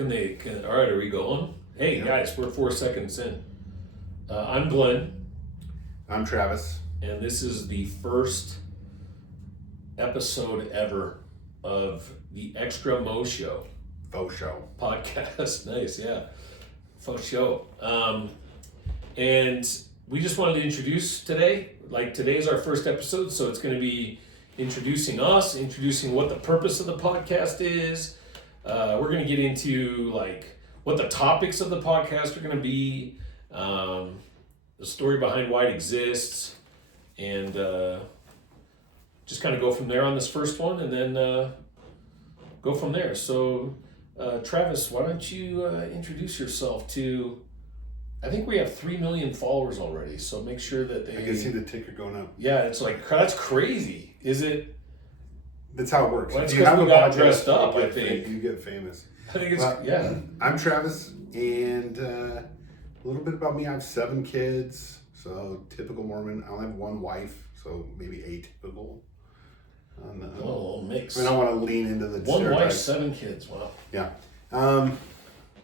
All right, are we going? Hey, guys, we're 4 seconds in. I'm Glenn. I'm Travis. And this is the first episode ever of the Extra Mo Show. Faux show. Podcast. Nice, yeah. Faux show. And we just wanted to introduce today. Like, today's our first episode, so it's going to be introducing us, introducing what the purpose of the podcast is. We're going to get into, like, what the topics of the podcast are going to be, the story behind why it exists, and just kind of go from there on this first one, and then go from there. So, Travis, why don't you introduce yourself to... I think we have 3 million followers already, so make sure that they... I can see the ticker going up. Yeah, it's like, that's crazy. Is it? That's how it works. Well, it's because we got dressed up, I think. You get famous. I think it's, yeah. I'm Travis, and a little bit about me. I have 7 kids, so typical Mormon. I only have 1 wife, so maybe atypical. Oh, mix. I don't want to lean into the 1 wife, 7 kids, wow. Yeah.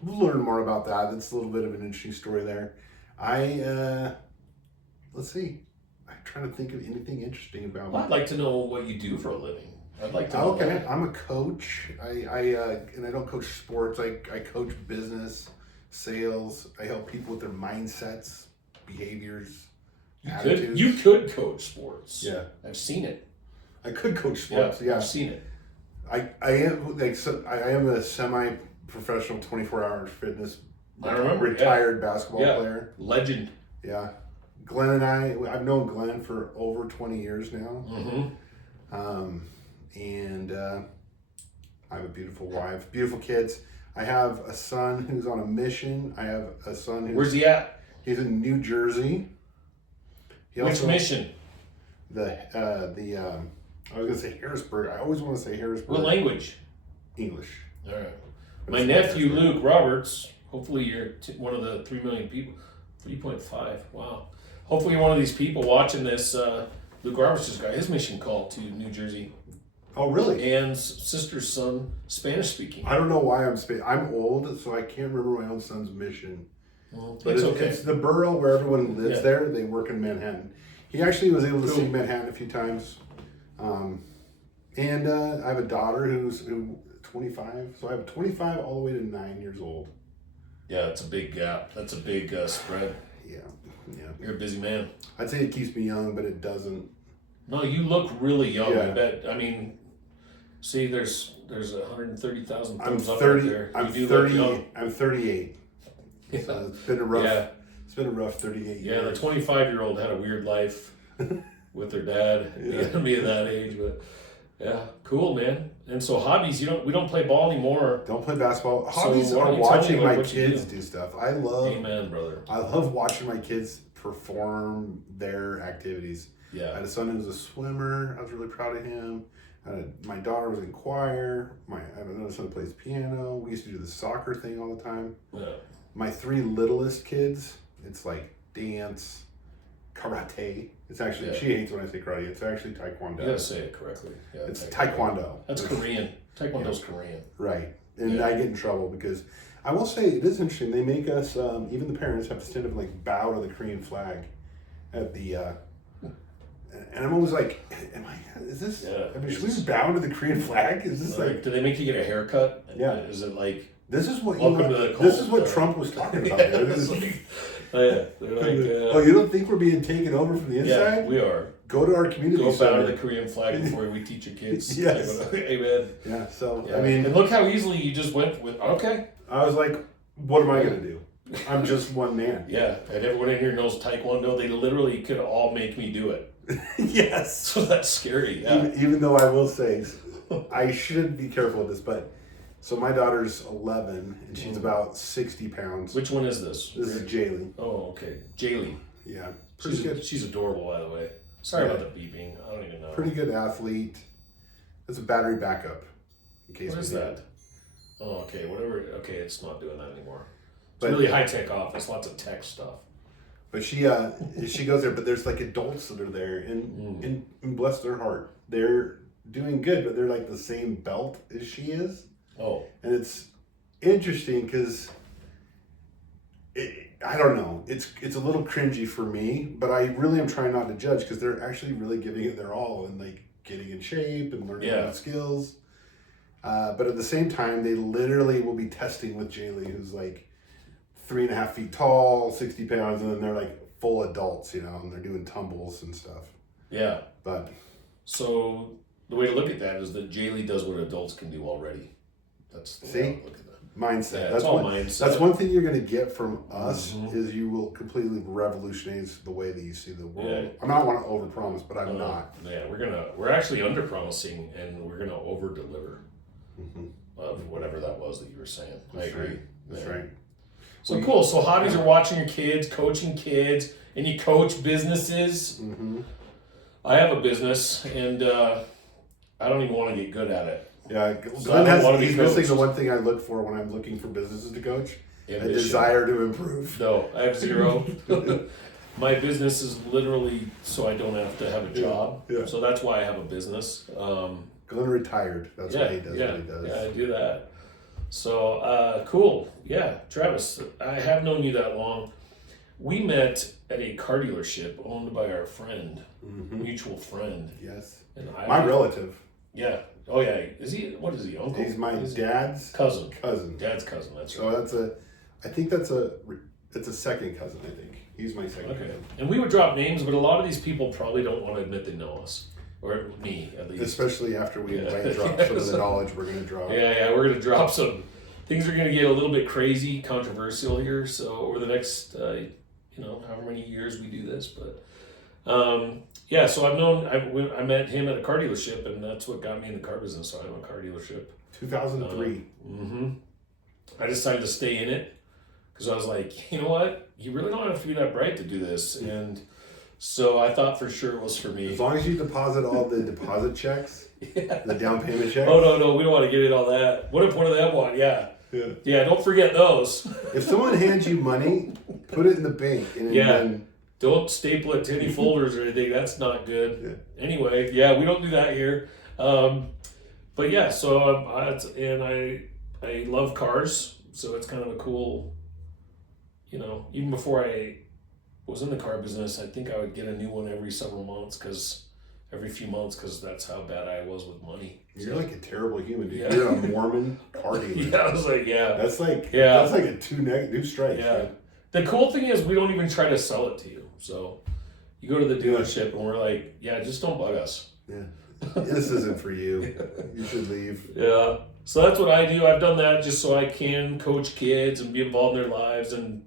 We'll learn more about that. That's a little bit of an interesting story there. Let's see. I'm trying to think of anything interesting about me. I'd like to know what you do for a living. I'd like to know. Okay, that. I'm a coach. And I don't coach sports. I coach business, sales. I help people with their mindsets, behaviors, attitudes. You could coach sports. Yeah. I've seen it. I could coach sports. Yeah. I've seen it. I am a semi-professional 24-hour fitness. I remember. Retired basketball player. Legend. Yeah. Glenn and I've known Glenn for over 20 years now. Mm-hmm. And I have a beautiful wife, beautiful kids. I have a son who's on a mission. I have a son who's... Where's he at? He's in New Jersey. Which mission? I was going to say Harrisburg. I always want to say Harrisburg. What language? English. All right. My nephew, Luke Roberts, hopefully you're one of the 3 million people. 3.5, wow. Hopefully you're one of these people watching this. Luke Roberts just got his mission call to New Jersey. Oh, really? Ann's sister's son, Spanish speaking. I don't know why I'm old, so I can't remember my own son's mission. Well, but it's the borough where everyone lives there. They work in Manhattan. He actually was able to see Manhattan a few times. And I have a daughter who's 25. So I have 25 all the way to 9 years old. Yeah, that's a big gap. That's a big spread. Yeah. You're a busy man. I'd say it keeps me young, but it doesn't. No, you look really young. Yeah. I bet. I mean, see, there's 130,000 I'm thumbs 30. up there. I'm 30. I'm 38. Yeah. So it's been a rough. Yeah. It's been a rough 38 years. Yeah, the 25-year-old had a weird life with her dad. Yeah, me at that age, but yeah, cool, man. And so hobbies, we don't play ball anymore. Don't play basketball. Hobbies why are don't you tell me watching my what you kids do stuff. Amen, brother. I love watching my kids perform their activities. Yeah. I had a son who was a swimmer. I was really proud of him. My daughter was in choir. I have another son who plays piano. We used to do the soccer thing all the time. Yeah. My 3 littlest kids, it's like dance, karate. It's actually, she hates when I say karate. It's actually taekwondo. You gotta say it correctly. Yeah, it's taekwondo. That's Korean. Taekwondo's Korean. Right. And I get in trouble because I will say it is interesting. They make us, even the parents have to stand up and like bow to the Korean flag at the, and I'm always like, should we just bow to the Korean flag? Is this like... Do they make you get a haircut? Yeah. Is it like... This is what this is what Trump was talking about. They're like, oh, you don't think we're being taken over from the inside? Yeah, we are. Go to our community Go center. bow to the Korean flag before we teach your kids. Yes. Amen. Yeah, so, yeah. I mean... And look how easily you just went with, okay. I was like, what am I going to do? I'm just one man. Yeah, and everyone in here knows Taekwondo. They literally could all make me do it. Yes. So that's scary. Yeah. Even though I will say, I should be careful with this, but... So my daughter's 11, and she's about 60 pounds. Which one is this? This is Jaylee. Oh, okay. Jaylee. Yeah. She's adorable, by the way. Sorry about the beeping. I don't even know. Pretty good athlete. It's a battery backup. In case what is that? Oh, okay. Whatever. Okay, it's not doing that anymore. It's but, really high-tech office. Lots of tech stuff. But she goes there, but there's like adults that are there, and bless their heart, they're doing good, but they're like the same belt as she is. Oh. And it's interesting because I don't know. It's a little cringy for me, but I really am trying not to judge because they're actually really giving it their all and like getting in shape and learning new skills. But at the same time, they literally will be testing with Jaylee, who's like 3.5 feet tall, 60 pounds, and then they're like full adults, you know, and they're doing tumbles and stuff. Yeah. But so the way to look at that is that Jaylee does what adults can do already. That's the way I look at that. Mindset. Yeah, that's all one, mindset. That's one thing you're going to get from us is you will completely revolutionize the way that you see the world. Yeah. I don't want to overpromise, but I'm not. Yeah, we're actually under promising and we're gonna over deliver of whatever that was that you were saying. I agree. Right. That's right. So cool. So hobbies are watching your kids, coaching kids, and you coach businesses. I have a business, and I don't even want to get good at it. Yeah, So he's missing the one thing I look for when I'm looking for businesses to coach: a desire to improve. No, I have zero. My business is literally so I don't have to have a job. Yeah. So that's why I have a business. Glenn retired. That's why he does what he does. Yeah, I do that. So cool. Yeah, Travis, I have known you that long. We met at a car dealership owned by our friend, mutual friend. Yes. And my relative. Yeah. Oh yeah. Is he? What is he? Uncle? He's my dad's cousin. Dad's cousin. That's right. So I think that's a second cousin. I think he's my second cousin. And we would drop names, but a lot of these people probably don't want to admit they know us, or me at least. Especially after we might drop some of the knowledge we're going to drop. Yeah, we're going to drop some. Things are going to get a little bit crazy, controversial here. So over the next, however many years we do this, but. So I met him at a car dealership, and that's what got me in the car business. So I have a car dealership. 2003. I decided to stay in it because I was like, you know what? You really don't have to be that bright to do this. And so I thought for sure it was for me. As long as you deposit all the deposit checks, the down payment checks. Oh, no, we don't want to get into all that. What if one of them won? Yeah, don't forget those. If someone hands you money, put it in the bank. And then don't staple it to any folders or anything. That's not good. Yeah. Anyway, we don't do that here. But yeah, so I love cars, so it's kind of a cool, even before I was in the car business, I think I would get a new one every few months, because that's how bad I was with money. You're like a terrible human, dude. You're a Mormon car dealer. I was like, That's like a two strikes. Yeah. Right? The cool thing is we don't even try to sell it to you. So you go to the dealership and we're like, just don't bug us. Yeah. This isn't for you. You should leave. Yeah. So that's what I do. I've done that just so I can coach kids and be involved in their lives and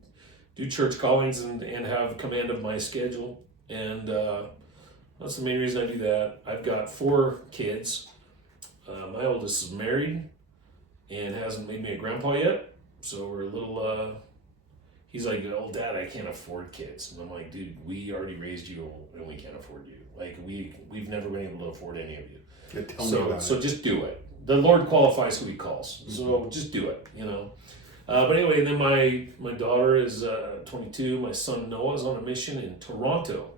do church callings and have command of my schedule. And that's the main reason I do that. I've got 4 kids. My oldest is married and hasn't made me a grandpa yet. So we're a little... He's like, oh, Dad, I can't afford kids. And I'm like, dude, we already raised you and we can't afford you. Like, we've never been able to afford any of you. Yeah, tell me about it. Just do it. The Lord qualifies who he calls. So just do it, But anyway, and then my daughter is 22. My son Noah is on a mission in Toronto.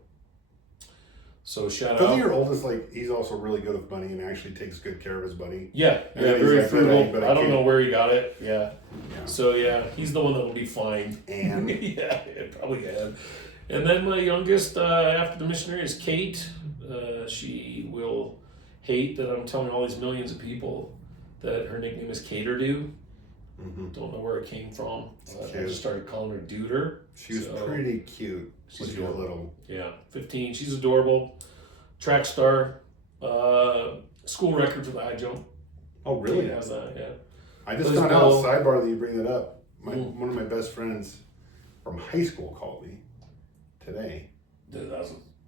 So shout out. Doesn't your oldest, he's also really good with money and actually takes good care of his money? Yeah, very frugal. But I don't know where he got it. Yeah. So he's the one that will be fine. And probably had. And then my youngest, after the missionary, is Kate. She will hate that I'm telling all these millions of people that her nickname is Cater-Do. Don't know where it came from. I just started calling her Duder. She was pretty cute. She's little. Yeah, 15. She's adorable. Track star. School record for the high jump. Oh, really? How's that? Yeah. I just found out, sidebar, that you bring that up. One of my best friends from high school called me today.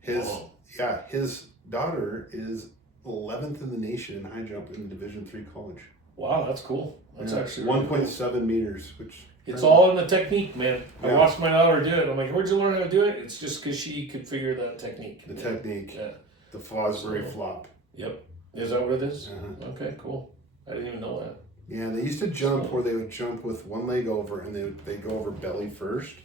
His daughter is 11th in the nation in high jump in Division III college. Wow, that's cool. That's actually 1.7 meters, which it's all in the technique, man. I watched my daughter do it. I'm like, where'd you learn how to do it? It's just because she could figure that technique. The technique. Yeah. The Fosbury flop. Yep. Is that what it is? Okay, cool. I didn't even know that. Yeah, they used to jump where they would jump with one leg over and they'd go over belly first.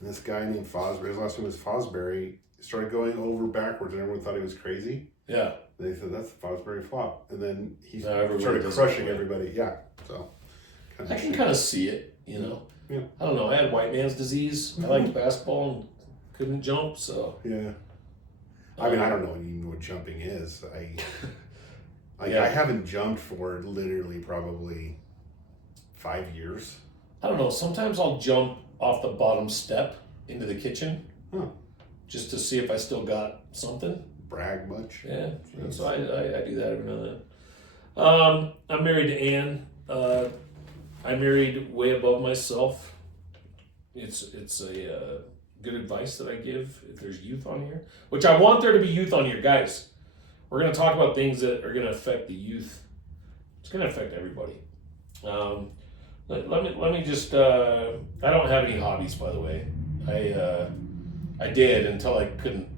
And this guy named Fosbury, his last name was Fosbury, started going over backwards and everyone thought he was crazy. Yeah. And they said, that's the Fosbury flop. And then he started crushing everybody. Yeah. So I can kind of see it, you know. Yeah. I don't know. I had white man's disease. I liked basketball and couldn't jump, so. Yeah. I mean, I don't know even what jumping is. I Yeah. haven't jumped for literally probably 5 years. I don't know. Sometimes I'll jump off the bottom step into the kitchen just to see if I still got something. Brag much? Yeah. So I do that every now and then. I'm married to Ann. I married way above myself. It's a good advice that I give if there's youth on here, which I want there to be youth on here, guys. We're going to talk about things that are going to affect the youth. It's going to affect everybody. Let me just. I don't have any hobbies, by the way. I did until I couldn't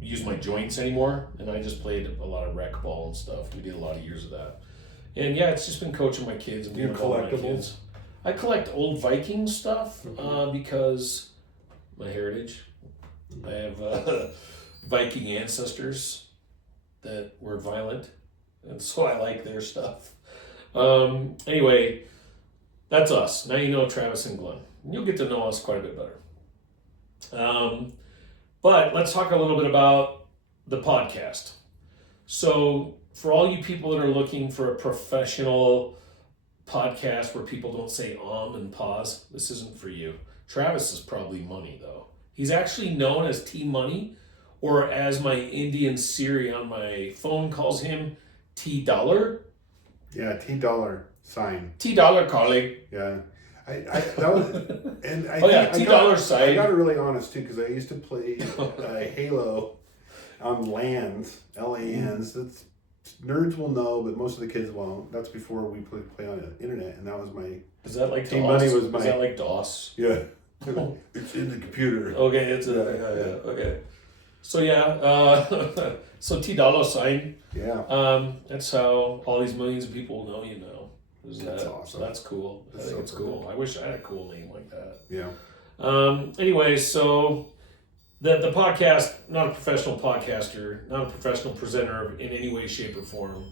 use my joints anymore, and I just played a lot of rec ball and stuff. We did a lot of years of that, and yeah, it's just been coaching my kids and being involved with my kids. I collect old Viking stuff because my heritage. I have Viking ancestors that were violent, and so I like their stuff. Anyway, that's us. Now you know Travis and Glenn. You'll get to know us quite a bit better. But let's talk a little bit about the podcast. So for all you people that are looking for a professional podcast where people don't say and pause, this isn't for you. Travis is probably Money, though. He's actually known as T Money, or as my Indian Siri on my phone calls him, T Dollar. Yeah, T Dollar sign. T Dollar colleague. Yeah. That was, and T Dollar sign. I got it really honest too, because I used to play Halo on LANs, LANs. That's nerds will know, but most of the kids won't. That's before we play on the internet, and that was my. Is that like Team DOS? Money was my. Is that like DOS? Yeah. It's in the computer. Okay, it's okay. So yeah, so T Dollar sign. Yeah. That's how all these millions of people know you now. That's awesome. That's cool. I think it's cool. I wish I had a cool name like that. Yeah. Anyway, so the podcast, not a professional podcaster, not a professional presenter in any way, shape, or form.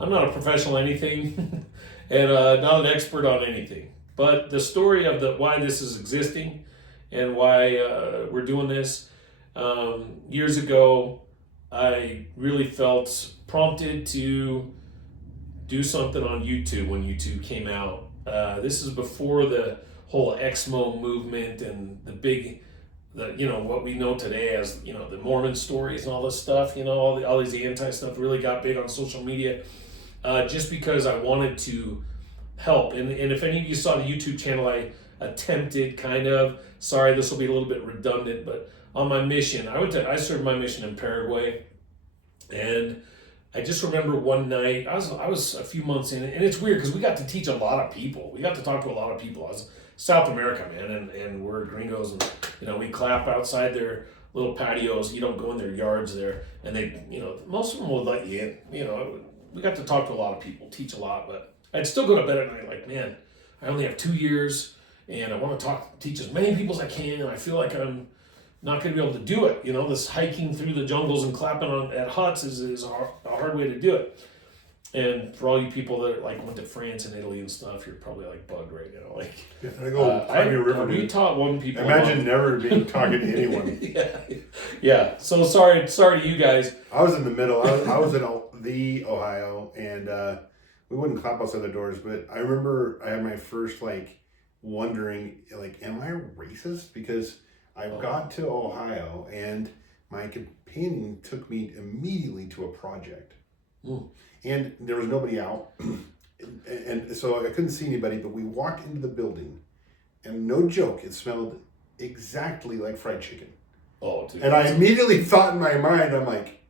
I'm not a professional anything, and not an expert on anything. But the story of why this is existing and why we're doing this, years ago, I really felt prompted to do something on YouTube when YouTube came out. This is before the whole ex-Mormon movement and what we know today as, the Mormon stories and all this stuff, all these anti-stuff really got big on social media, just because I wanted to help. And if any of you saw the YouTube channel, I attempted sorry, this will be a little bit redundant, but on my mission, I served my mission in Paraguay, and I just remember one night, I was a few months in, and it's weird because we got to teach a lot of people. We got to talk to a lot of people. I was South America, man, and we're gringos, and we clap outside their little patios. You don't go in their yards there, and they, most of them will let you in. We got to talk to a lot of people, teach a lot, but I'd still go to bed at night like, man, I only have 2 years, and I want to teach as many people as I can, and I feel like I'm not going to be able to do it. This hiking through the jungles and clapping at huts is a hard way to do it. And for all you people that went to France and Italy and stuff, you're probably bugged right now. We taught one people. Imagine never being talking to anyone. Yeah. So sorry to you guys. I was in the middle. I was in the Ohio, and we wouldn't clap outside the doors. But I remember I had my first wondering am I racist? Because I got to Ohio, and my companion took me immediately to a project. And there was nobody out. and so I couldn't see anybody, but we walked into the building, and no joke, it smelled exactly like fried chicken. Oh, dude. And I immediately thought in my mind, I'm like,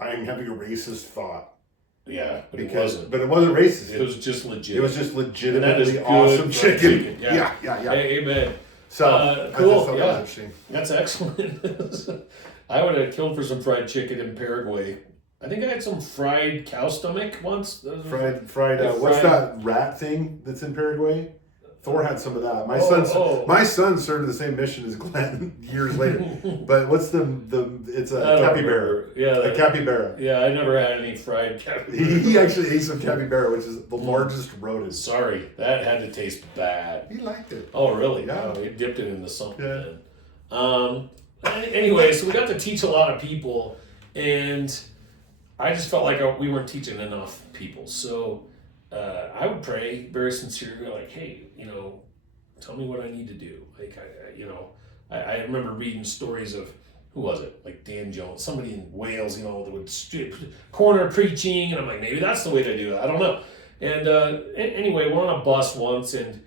I'm having a racist thought. Yeah, but it wasn't. But it wasn't racist. It was just legit. It was just legitimately awesome chicken. Yeah. Hey, amen. So cool. That was interesting. That's excellent. I would have killed for some fried chicken in Paraguay. I think I had some fried cow stomach once. Fried. What's that rat thing that's in Paraguay? Thor had some of that. My son served the same mission as Glenn years later. But what's it's a capybara. Yeah, a capybara. Yeah, I never had any fried capybara. He actually ate some capybara, which is the largest rodent. Sorry, that had to taste bad. He liked it. Oh, really? Yeah. Oh, he dipped it into something. Yeah. Anyway, so we got to teach a lot of people, and I just felt like we weren't teaching enough people. So I would pray very sincerely, like, hey, tell me what I need to do. Like, I remember reading stories of, who was it? Like Dan Jones, somebody in Wales, that would corner preaching, and I'm like, maybe that's the way to do it. I don't know. And anyway, we're on a bus once, and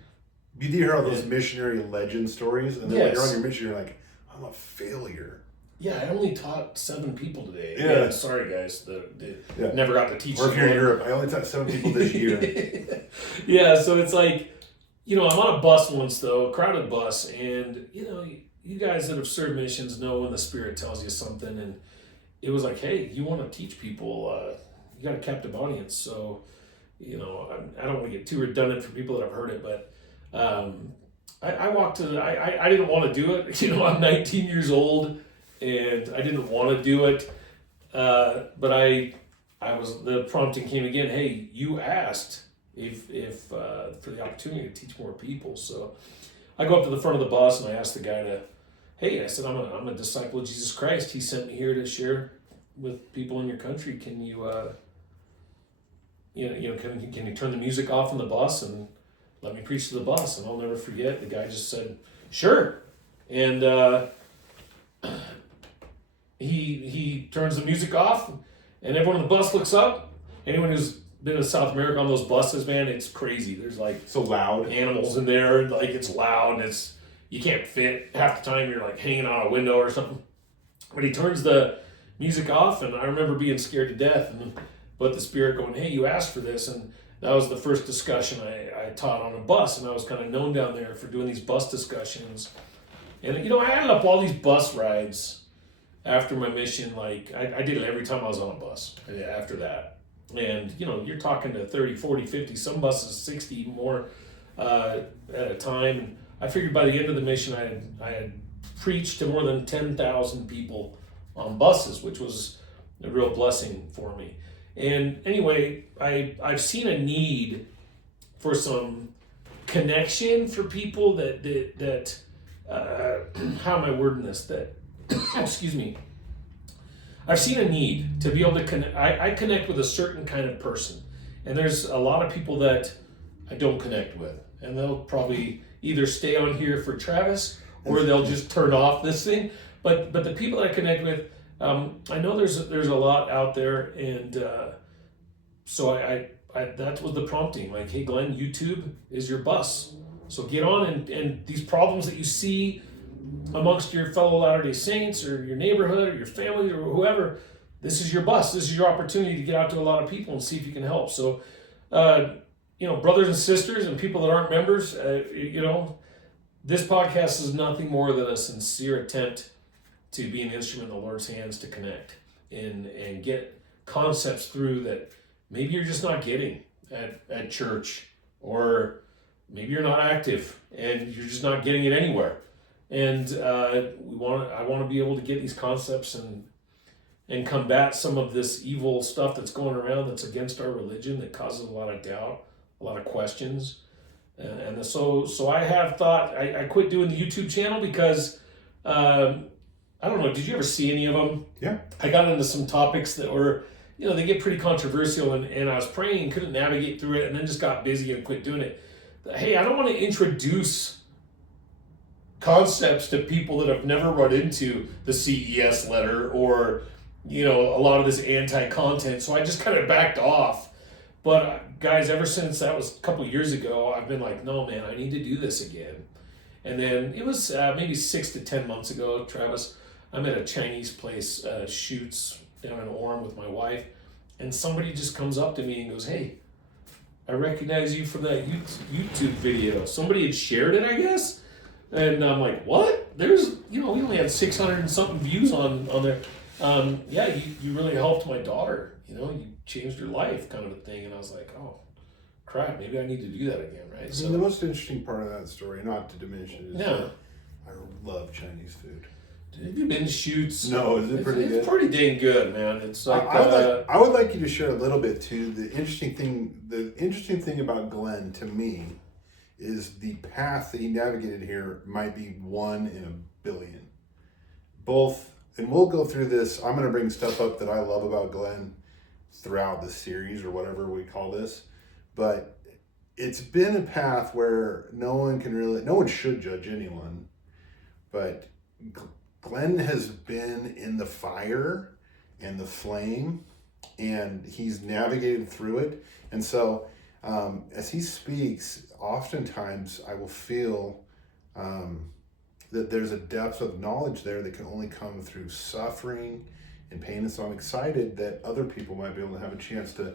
you do hear all those missionary legend stories, and then when you're on your mission, you're like, I'm a failure. Yeah, I only taught 7 people today. Yeah. Sorry, guys. Never got to teach. Or if you're in Europe, I only taught 7 people this year. Yeah, so it's like, I'm on a bus once, though, a crowded bus, and, you guys that have served missions know when the Spirit tells you something, and it was like, hey, you want to teach people, you got a captive audience, so, I don't want to get too redundant for people that have heard it, but I walked to, I didn't want to do it. I'm 19 years old, and I didn't want to do it, but the prompting came again, hey, you asked if for the opportunity to teach more people. So I go up to the front of the bus and I asked the guy hey, I said, I'm a disciple of Jesus Christ. He sent me here to share with people in your country. Can you, can you turn the music off in the bus and let me preach to the bus? And I'll never forget, the guy just said, sure. And he turns the music off, and everyone on the bus looks up. Anyone who's been to South America on those buses, man, it's crazy. There's like so loud animals in there, and like it's loud, and you can't fit. Half the time you're like hanging out a window or something. But he turns the music off, and I remember being scared to death, but the Spirit going, hey, you asked for this. And that was the first discussion I taught on a bus, and I was kind of known down there for doing these bus discussions. And I added up all these bus rides after my mission. Like I did it every time I was on a bus after that. And you're talking to 30, 40, 50, some buses 60 more at a time. And I figured by the end of the mission I had preached to more than 10,000 people on buses, which was a real blessing for me. And anyway, I've seen a need for some connection for people that how am I wording this? That excuse me. I've seen a need to be able to connect. I connect with a certain kind of person, and there's a lot of people that I don't connect with, and they'll probably either stay on here for Travis or they'll just turn off this thing. But the people that I connect with, I know there's a lot out there, and so I that was the prompting. Like, hey Glenn, YouTube is your bus, so get on and these problems that you see amongst your fellow Latter-day Saints or your neighborhood or your family or whoever, this is your bus. This is your opportunity to get out to a lot of people and see if you can help. So, brothers and sisters and people that aren't members, this podcast is nothing more than a sincere attempt to be an instrument in the Lord's hands to connect and get concepts through that maybe you're just not getting at church, or maybe you're not active and you're just not getting it anywhere. And I want to be able to get these concepts and combat some of this evil stuff that's going around that's against our religion, that causes a lot of doubt, a lot of questions. And so I have thought, I quit doing the YouTube channel because, I don't know, did you ever see any of them? Yeah. I got into some topics that were, they get pretty controversial, and I was praying and couldn't navigate through it, and then just got busy and quit doing it. Hey, I don't want to introduce concepts to people that have never run into the CES letter or, a lot of this anti-content. So I just kind of backed off. But guys, ever since that was a couple of years ago, I've been like, no, man, I need to do this again. And then it was maybe 6 to 10 months ago, Travis, I'm at a Chinese place, Shoots, down in Orem with my wife. And somebody just comes up to me and goes, hey, I recognize you from that YouTube video. Somebody had shared it, I guess. And I'm like, what? There's, we only had 600 and something views on there. You really helped my daughter. You changed her life, kind of a thing. And I was like, oh, crap, maybe I need to do that again, right? I mean, the most interesting part of that story, not to diminish it, is that I love Chinese food. Have you been to Shoots? No, is it pretty good? It's pretty dang good, man. It's like I would like you to share a little bit too. The interesting thing about Glenn to me is the path that he navigated here might be 1 in a billion. Both, and we'll go through this. I'm going to bring stuff up that I love about Glenn throughout the series or whatever we call this, but it's been a path where no one should judge anyone, but Glenn has been in the fire and the flame, and he's navigated through it. And so as he speaks, oftentimes I will feel that there's a depth of knowledge there that can only come through suffering and pain. And so I'm excited that other people might be able to have a chance to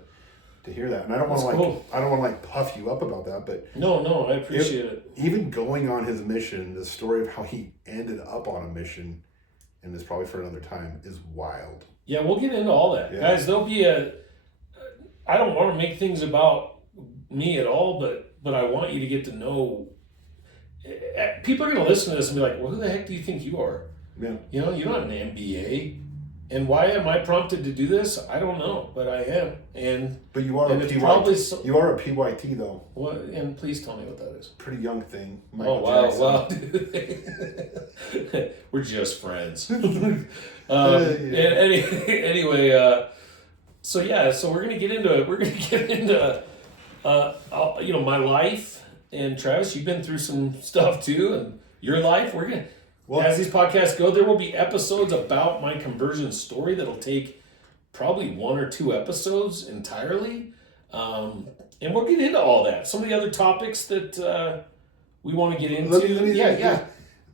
hear that. And I don't want to like puff you up about that, but no, I appreciate it. Even going on his mission, the story of how he ended up on a mission, and this probably for another time, is wild. Yeah, we'll get into all that. Yeah. Guys, there'll be I don't want to make things about me at all, but I want you to get to know. People are going to listen to this and be like, well, who the heck do you think you are? Yeah. You know, you're not an MBA. And why am I prompted to do this? I don't know, but I am. But you are a PYT. You are a PYT though. What? And please tell me what that is. Pretty young thing. Wow. We're just friends. Anyway, so we're gonna get into my life. And Travis, you've been through some stuff too, and your life. As these podcasts go, there will be episodes about my conversion story that'll take probably 1 or 2 episodes entirely. And we'll get into all that. Some of the other topics that we want to get into.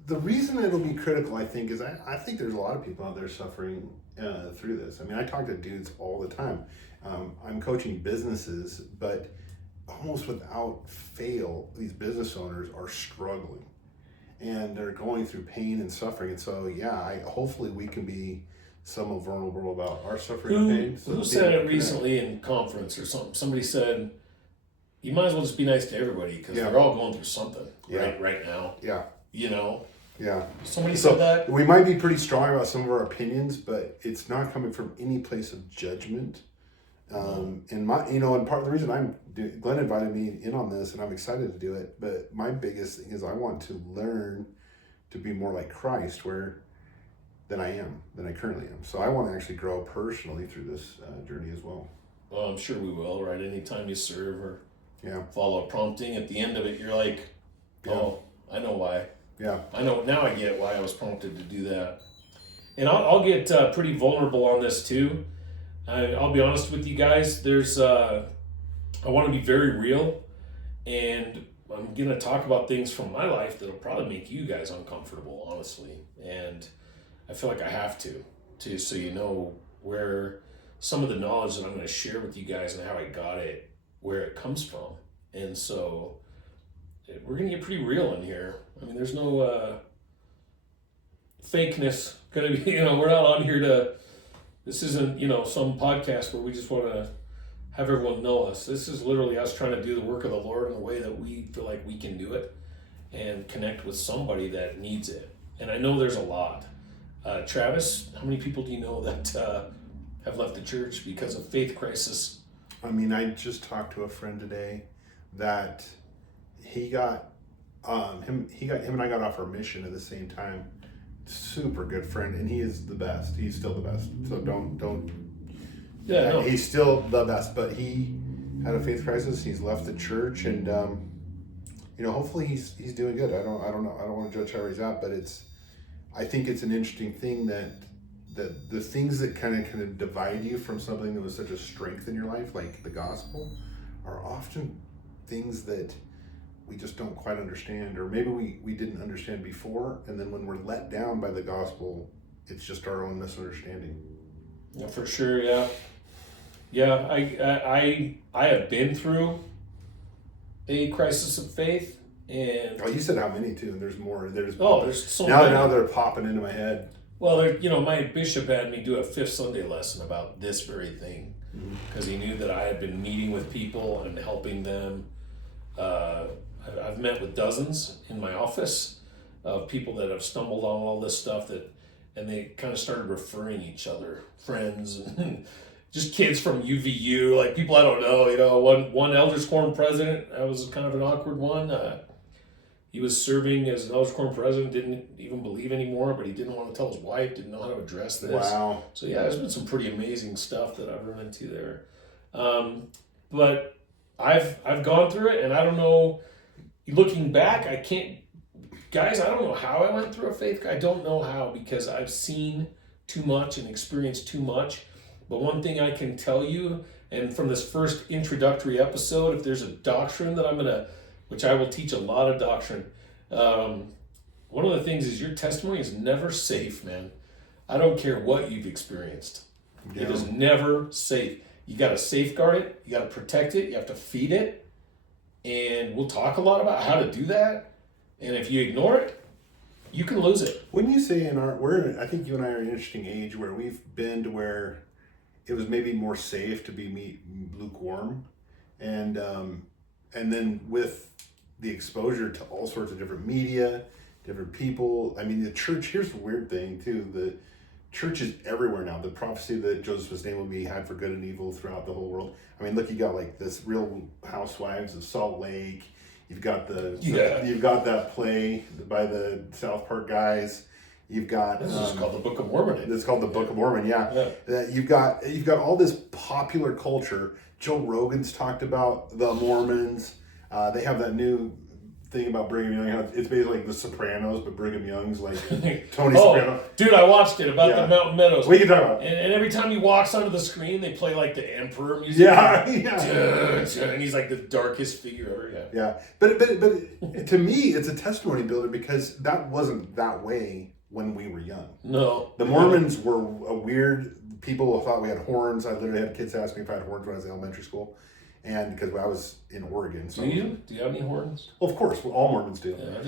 The reason it'll be critical, I think, is I think there's a lot of people out there suffering through this. I mean, I talk to dudes all the time. I'm coaching businesses, but almost without fail, these business owners are struggling. And they're going through pain and suffering. And so, hopefully we can be somewhat vulnerable about our suffering and pain. So who said it recently in conference or something? Somebody said, you might as well just be nice to everybody because they're all going through something right now. Yeah. You know? Yeah. Somebody said that. We might be pretty strong about some of our opinions, but it's not coming from any place of judgment. And part of the reason Glenn invited me in on this, and I'm excited to do it, but my biggest thing is I want to learn to be more like Christ than I currently am. So I want to actually grow personally through this journey as well. Well, I'm sure we will, right? Anytime you serve or follow a prompting, at the end of it, you're like, I know why. Yeah. I know, now I get why I was prompted to do that. And I'll get pretty vulnerable on this too. I'll be honest with you guys, I want to be very real, and I'm going to talk about things from my life that'll probably make you guys uncomfortable, honestly. And I feel like I have to so you know where some of the knowledge that I'm going to share with you guys and how I got it, where it comes from. And so we're going to get pretty real in here. I mean, there's no fakeness going to be, we're not on here this isn't, some podcast where we just want to have everyone know us. This is literally us trying to do the work of the Lord in a way that we feel like we can do it and connect with somebody that needs it. And I know there's a lot. Travis, how many people do you know that have left the church because of faith crisis? I mean, I just talked to a friend today that he got him and I got off our mission at the same time. Super good friend, and he is the best. He's still the best. So don't. Yeah, no. He's still the best, but he had a faith crisis. He's left the church, and hopefully he's doing good. I don't know. I don't want to judge how he's at, but I think it's an interesting thing that the things that kind of divide you from something that was such a strength in your life, like the gospel, are often things that we just don't quite understand, or maybe we didn't understand before, and then when we're let down by the gospel, it's just our own misunderstanding. Yeah, for sure. Yeah. I have been through a crisis of faith, and you said how many too? And there's more. There's so many. Now they're popping into my head. Well, my bishop had me do a 5th Sunday lesson about this very thing. because he knew that I had been meeting with people and helping them. I've met with dozens in my office of people that have stumbled on all this stuff and they kind of started referring each other, friends and just kids from UVU, like people I don't know. One Elders Quorum president, that was kind of an awkward one. He was serving as an Elders Quorum president, didn't even believe anymore, but he didn't want to tell his wife, didn't know how to address this. Wow. So yeah, there's been some pretty amazing stuff that I've run into there. But I've gone through it, and I don't know, looking back, I don't know how I went through a faith. I don't know how, because I've seen too much and experienced too much. But one thing I can tell you, and from this first introductory episode, if there's a doctrine that which I will teach a lot of doctrine. One of the things is your testimony is never safe, man. I don't care what you've experienced. Yeah. It is never safe. You got to safeguard it. You got to protect it. You have to feed it. And we'll talk a lot about how to do that. And if you ignore it, you can lose it. Wouldn't you say I think you and I are in an interesting age where we've been to where it was maybe more safe to be lukewarm, and then with the exposure to all sorts of different media, different people. I mean, the church, here's the weird thing too, the church is everywhere now. The prophecy that Joseph's name will be had for good and evil throughout the whole world. I mean, look, you got like this Real Housewives of Salt Lake. You've got you've got that play by the South Park guys. You've got this is called the Book of Mormon. It's called the Book of Mormon. Yeah. You've got all this popular culture. Joe Rogan's talked about the Mormons. They have that new thing about Brigham Young. It's basically like The Sopranos, but Brigham Young's like Tony Soprano. Dude, I watched it about the Mountain Meadows. We can talk about it. And every time he walks onto the screen, they play like the Emperor music. Yeah. And he's like the darkest figure ever. Yeah. But to me, it's a testimony builder because that wasn't that way when we were young. No. The Mormons were a weird people who thought we had horns. I literally had kids ask me if I had horns when I was in elementary school. And because I was in Oregon. So do you? Do you have any horns? Well, of course. Well, all Mormons do. Yeah,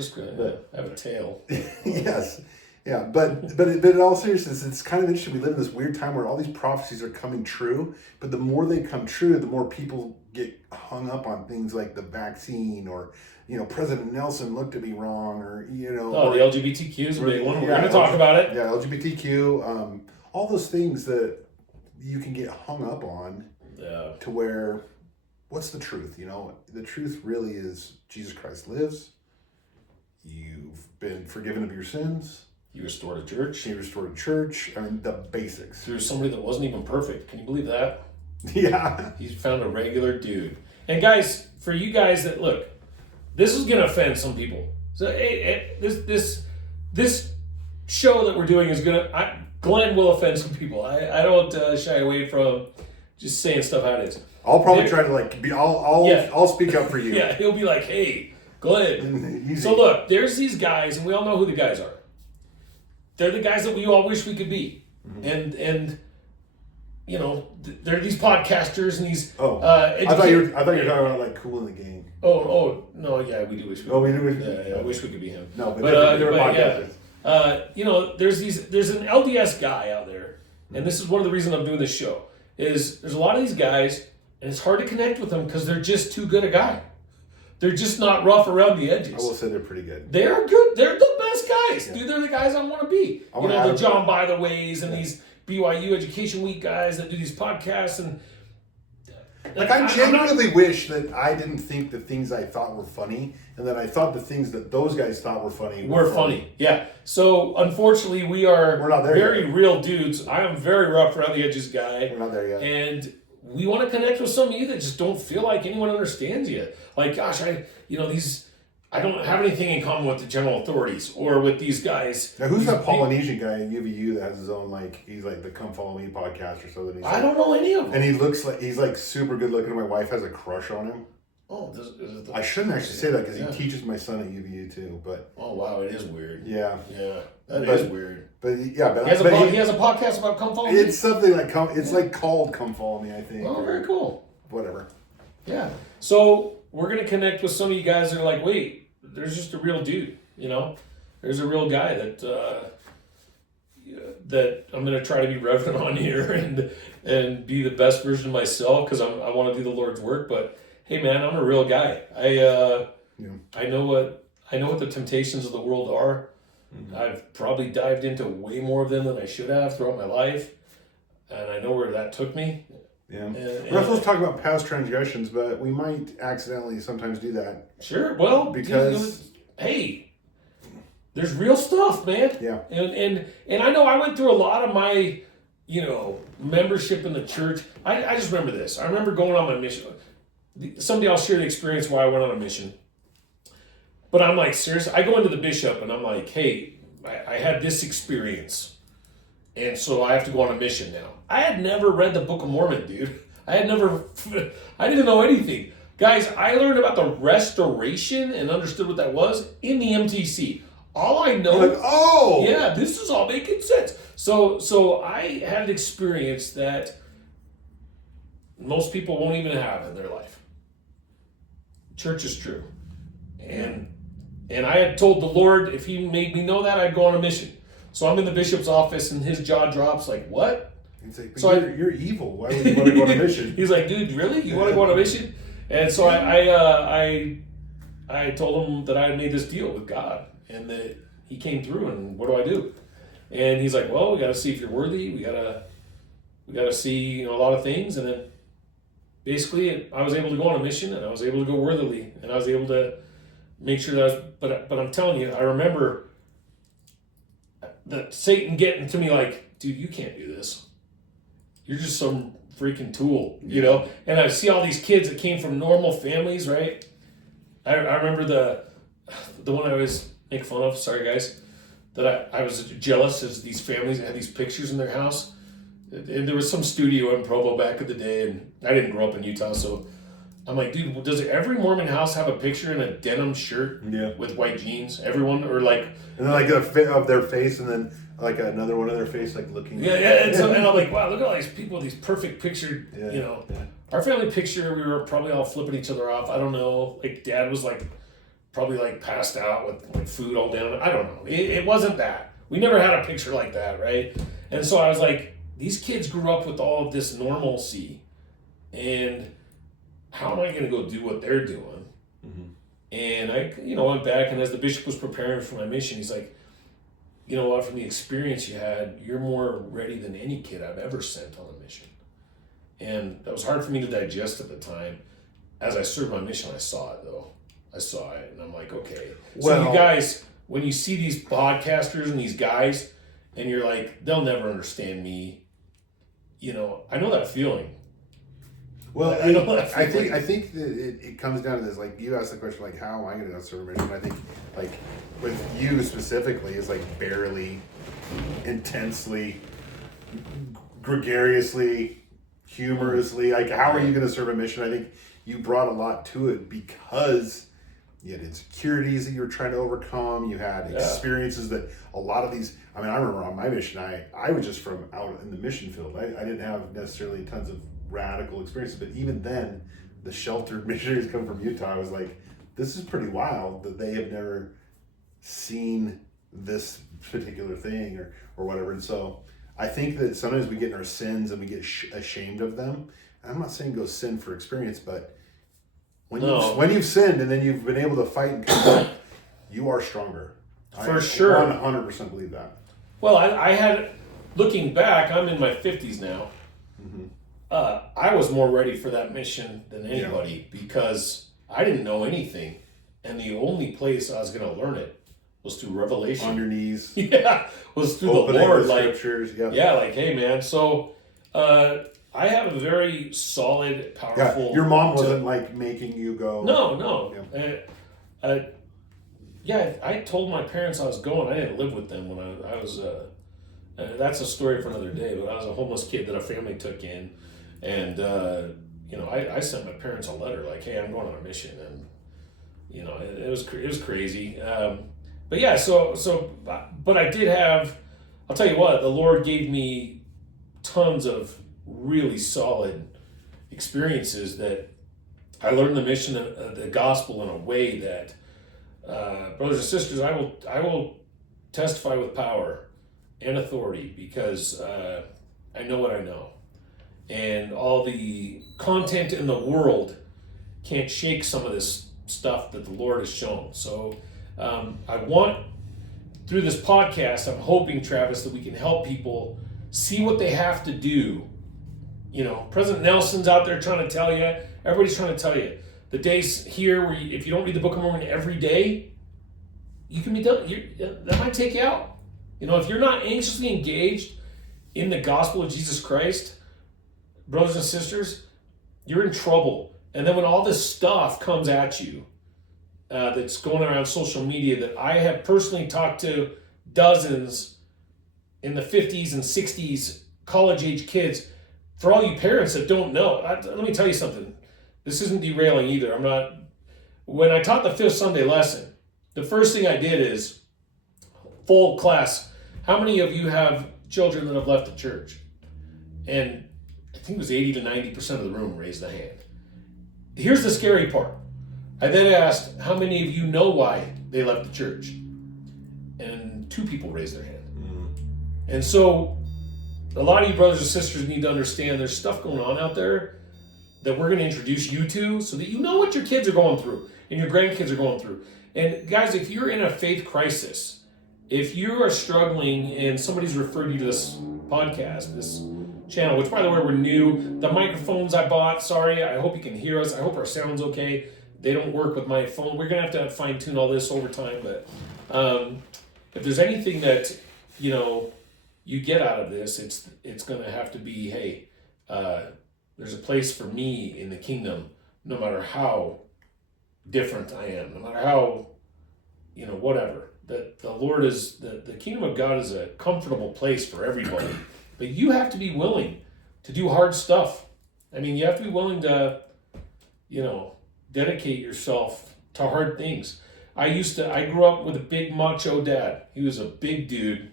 I have a tail. Yes. Yeah. But in all seriousness, it's kind of interesting. We live in this weird time where all these prophecies are coming true. But the more they come true, the more people get hung up on things like the vaccine or, President Nelson looked at me wrong or, the LGBTQ is a big one. We're going to talk about it. Yeah, LGBTQ. All those things that you can get hung up on to where... What's the truth? The truth really is Jesus Christ lives. You've been forgiven of your sins. You restored a church. He restored a church. I mean, the basics. Through somebody that wasn't even perfect. Can you believe that? Yeah. He's found a regular dude. And guys, for you guys that look, this is going to offend some people. So this show that we're doing is Glenn will offend some people. I don't shy away from just saying stuff how it is. I'll probably try to I'll speak up for you. Yeah, he'll be like, hey, Glenn. So look, there's these guys, and we all know who the guys are. They're the guys that we all wish we could be. Mm-hmm. And they're these podcasters and these I thought you were talking about like Cool in the Gang. Oh no, yeah, we do wish we could. We do. Yeah, I wish we could be him. No, but they were podcasters. There's an LDS guy out there, and this is one of the reasons I'm doing this show. Is there's a lot of these guys, and it's hard to connect with them because they're just too good a guy. They're just not rough around the edges. I will say they're pretty good. They're good. They're the best guys. Yeah. Dude, they're the guys I want to be. The John By the Ways and these BYU Education Week guys that do these podcasts. And I genuinely wish that I didn't think the things I thought were funny and that I thought the things that those guys thought were funny were funny. Yeah. So unfortunately, we're not there very yet. Real dudes. I am very rough around the edges guy. We're not there yet. And we want to connect with some of you that just don't feel like anyone understands you. Like, gosh, I don't have anything in common with the general authorities or with these guys. Now, who's that Polynesian guy in UVU that has his own, he's like the Come Follow Me podcast or something? I don't know any of them. And he looks like, he's like super good looking and my wife has a crush on him. Oh, I shouldn't actually say that because he teaches my son at UVU too, but... Oh, wow, it is weird. Yeah. Yeah, that is weird. But yeah, but he has a podcast about Come Follow Me? It's something like, like called Come Follow Me, I think. Oh, very cool. Whatever. Yeah. So, we're going to connect with some of you guys that are like, wait, there's just a real dude, There's a real guy that that I'm going to try to be reverent on here and be the best version of myself because I want to do the Lord's work. But hey, man, I'm a real guy. I know what the temptations of the world are. Mm-hmm. I've probably dived into way more of them than I should have throughout my life, and I know where that took me. Yeah, we're not supposed to talk about past transgressions, but we might accidentally sometimes do that. Sure, well, because hey, there's real stuff, man. Yeah, and I know I went through a lot of my, membership in the church. I just remember this. I remember going on my mission. Someday I'll share the experience why I went on a mission. But I'm like, seriously, I go into the bishop and I'm like, hey, I had this experience. And so I have to go on a mission now. I had never read the Book of Mormon, dude. I didn't know anything. Guys, I learned about the restoration and understood what that was in the MTC. All I know, yeah, this is all making sense. So I had an experience that most people won't even have in their life. Church is true. And I had told the Lord if he made me know that, I'd go on a mission. So I'm in the bishop's office and his jaw drops like, what? He's like, but you're evil. Why would you want to go on a mission? He's like, dude, really? You want to go on a mission? And so I told him that I had made this deal with God and that he came through and what do I do? And he's like, well, we got to see if you're worthy. We got to see, a lot of things. And then basically I was able to go on a mission and I was able to go worthily and I was able to make sure that but I'm telling you, I remember that Satan getting to me like, dude, you can't do this. You're just some freaking tool, And I see all these kids that came from normal families, right? I remember the one I always make fun of, sorry guys, that I was jealous as these families had these pictures in their house. And there was some studio in Provo back in the day, and I didn't grow up in Utah, so I'm like, dude, does every Mormon house have a picture in a denim shirt with white jeans? Everyone, or like... And then like a fit of their face, and then like another one of their face, like looking... Yeah, and I'm like, wow, look at all these people, these perfect pictured, Yeah. Our family picture, we were probably all flipping each other off. I don't know. Like, Dad was like, probably like passed out with like food all down. I don't know. It wasn't that. We never had a picture like that, right? And so I was like, these kids grew up with all of this normalcy, and... how am I going to go do what they're doing? Mm-hmm. And I, went back, and as the bishop was preparing for my mission, he's like, you know what, from the experience you had, you're more ready than any kid I've ever sent on a mission. And that was hard for me to digest at the time. As I served my mission, I saw it, though. I saw it, and I'm like, okay. So you guys, when you see these podcasters and these guys, and you're like, they'll never understand me, I know that feeling. Well, I think that it comes down to this. Like, you asked the question, like, how am I going to go serve a mission? I think, like, with you specifically, is like barely, intensely, gregariously, humorously. Like, how are you going to serve a mission? I think you brought a lot to it because you had insecurities that you were trying to overcome. You had experiences that a lot of these. I mean, I remember on my mission, I was just from out in the mission field. I didn't have necessarily tons of radical experiences, but even then, the sheltered missionaries come from Utah. I was like, this is pretty wild that they have never seen this particular thing or whatever. And so I think that sometimes we get in our sins and we get ashamed of them. And I'm not saying go sin for experience, but when you've sinned and then you've been able to fight and come back, you are stronger. For sure. 100% believe that. Well, I had, looking back, I'm in my 50s now. Mm-hmm. I was more ready for that mission than anybody because I didn't know anything. And the only place I was going to learn it was through revelation. On your knees. Yeah, was through the Lord. Like, scriptures. Yeah, like, hey, man. So I have a very solid, powerful... Yeah, your mom wasn't like making you go... No. Yeah. I told my parents I was going. I didn't live with them when I was... that's a story for another day, but I was a homeless kid that a family took in. And, I sent my parents a letter like, hey, I'm going on a mission. And, it was crazy. But yeah, but I did have, I'll tell you what, the Lord gave me tons of really solid experiences that I learned the mission of the gospel in a way that, brothers and sisters, I will testify with power and authority because I know what I know. And all the content in the world can't shake some of this stuff that the Lord has shown. So I want, through this podcast, I'm hoping, Travis, that we can help people see what they have to do. You know, President Nelson's out there trying to tell you, everybody's trying to tell you, the days here where if you don't read the Book of Mormon every day, you can be done. That might take you out. You know, if you're not anxiously engaged in the gospel of Jesus Christ, brothers and sisters, you're in trouble. And then when all this stuff comes at you, that's going around social media, that I have personally talked to dozens in the 50s and 60s, college-age kids. For all you parents that don't know, let me tell you something. This isn't derailing either. I'm not. When I taught the 5th Sunday lesson, the first thing I did is full class. How many of you have children that have left the church? And I think it was 80 to 90% of the room raised the hand. Here's the scary part. I then asked, how many of you know why they left the church? And 2 people raised their hand. And so a lot of you brothers and sisters need to understand there's stuff going on out there that we're going to introduce you to so that you know what your kids are going through and your grandkids are going through. And guys, if you're in a faith crisis, if you are struggling and somebody's referred you to this podcast, this channel, which by the way, we're new. The microphones I bought, sorry, I hope you can hear us. I hope our sound's okay. They don't work with my phone. We're going to have to fine tune all this over time. But if there's anything that, you know, you get out of this, it's going to have to be, hey, there's a place for me in the kingdom, no matter how different I am, no matter how, you know, whatever. That the Lord is, the kingdom of God is a comfortable place for everybody. But you have to be willing to do hard stuff. I mean, you have to be willing to, you know, dedicate yourself to hard things. I grew up with a big macho dad. He was a big dude,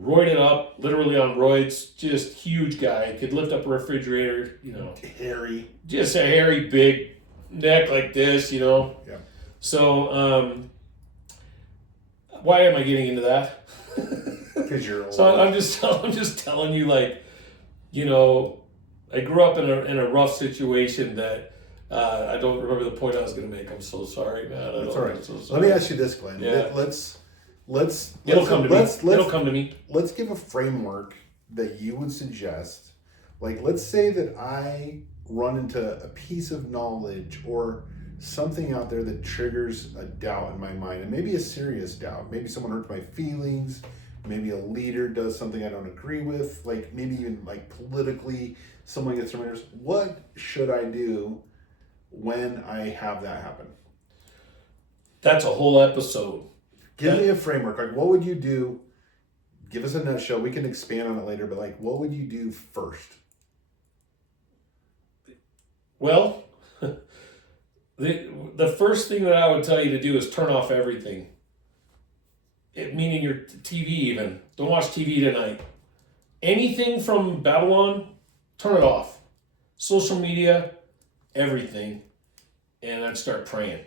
roided up, literally on roids, just huge guy. Could lift up a refrigerator, you know. Hairy. Just a hairy, big neck like this, you know. Yeah. So, why am I getting into that? Because you're old. So I'm just telling you, like, you know, I grew up in a rough situation that I don't remember the point I was going to make. I'm so sorry, man. That's all right. So sorry. Let me ask you this, Glenn. Yeah. It'll come to me. Let's give a framework that you would suggest. Like, let's say that I run into a piece of knowledge or something out there that triggers a doubt in my mind, and maybe a serious doubt. Maybe someone hurts my feelings. Maybe a leader does something I don't agree with. Like, maybe even like politically, someone gets surrenders. What should I do when I have that happen? That's a whole episode. Give me a framework. Like, what would you do? Give us a nutshell. We can expand on it later, but like, what would you do first? Well, the first thing that I would tell you to do is turn off everything. Meaning your TV even. Don't watch TV tonight. Anything from Babylon, turn it off. Social media, everything. And I'd start praying.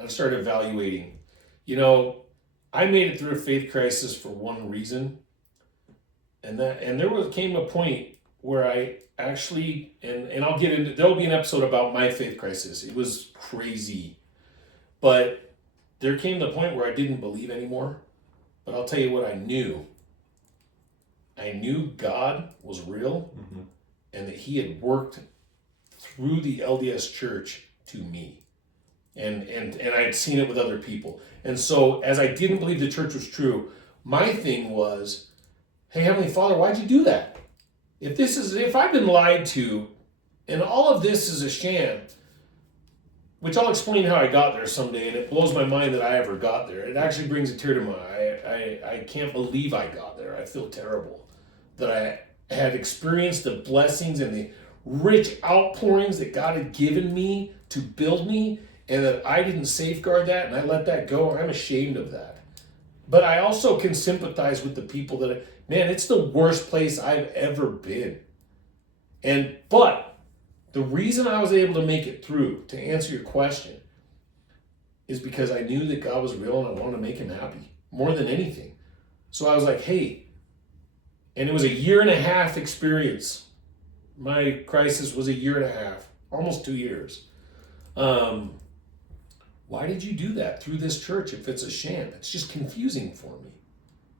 I'd start evaluating. You know, I made it through a faith crisis for one reason. And there came a point where I actually, and I'll get into, there'll be an episode about my faith crisis. It was crazy. But there came the point where I didn't believe anymore. But I'll tell you what I knew. I knew God was real, and that he had worked through the LDS church to me. And I had seen it with other people. And so as I didn't believe the church was true, my thing was, hey, Heavenly Father, why'd you do that? If I've been lied to and all of this is a sham, which I'll explain how I got there someday, and it blows my mind that I ever got there. It actually brings a tear to my eye. I can't believe I got there. I feel terrible that I had experienced the blessings and the rich outpourings that God had given me to build me, and that I didn't safeguard that and I let that go. I'm ashamed of that. But I also can sympathize with the people that, man, it's the worst place I've ever been. But the reason I was able to make it through, to answer your question, is because I knew that God was real and I wanted to make him happy more than anything. So I was like, hey, and it was a 1.5 year experience. My crisis was a 1.5 year, almost 2 years. Why did you do that through this church if it's a sham? It's just confusing for me,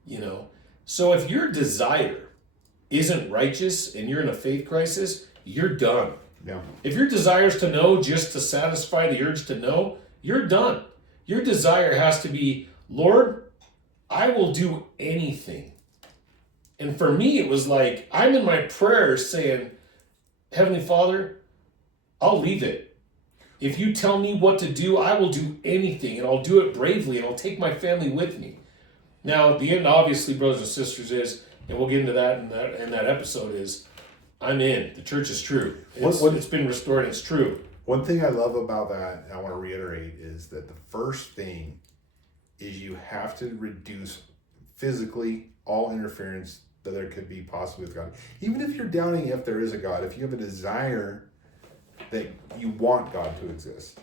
you know? So if your desire isn't righteous and you're in a faith crisis, you're done. Yeah. If your desire is to know just to satisfy the urge to know, you're done. Your desire has to be, Lord, I will do anything. And for me, it was like, I'm in my prayers saying, Heavenly Father, I'll leave it. If you tell me what to do, I will do anything, and I'll do it bravely, and I'll take my family with me. Now, at the end, obviously, brothers and sisters, is, and we'll get into that in that episode, is I'm in. The church is true. It's been restored. It's true. One thing I love about that, I want to reiterate, is that the first thing is you have to reduce physically all interference that there could be possibly with God. Even if you're doubting if there is a God, if you have a desire that you want God to exist,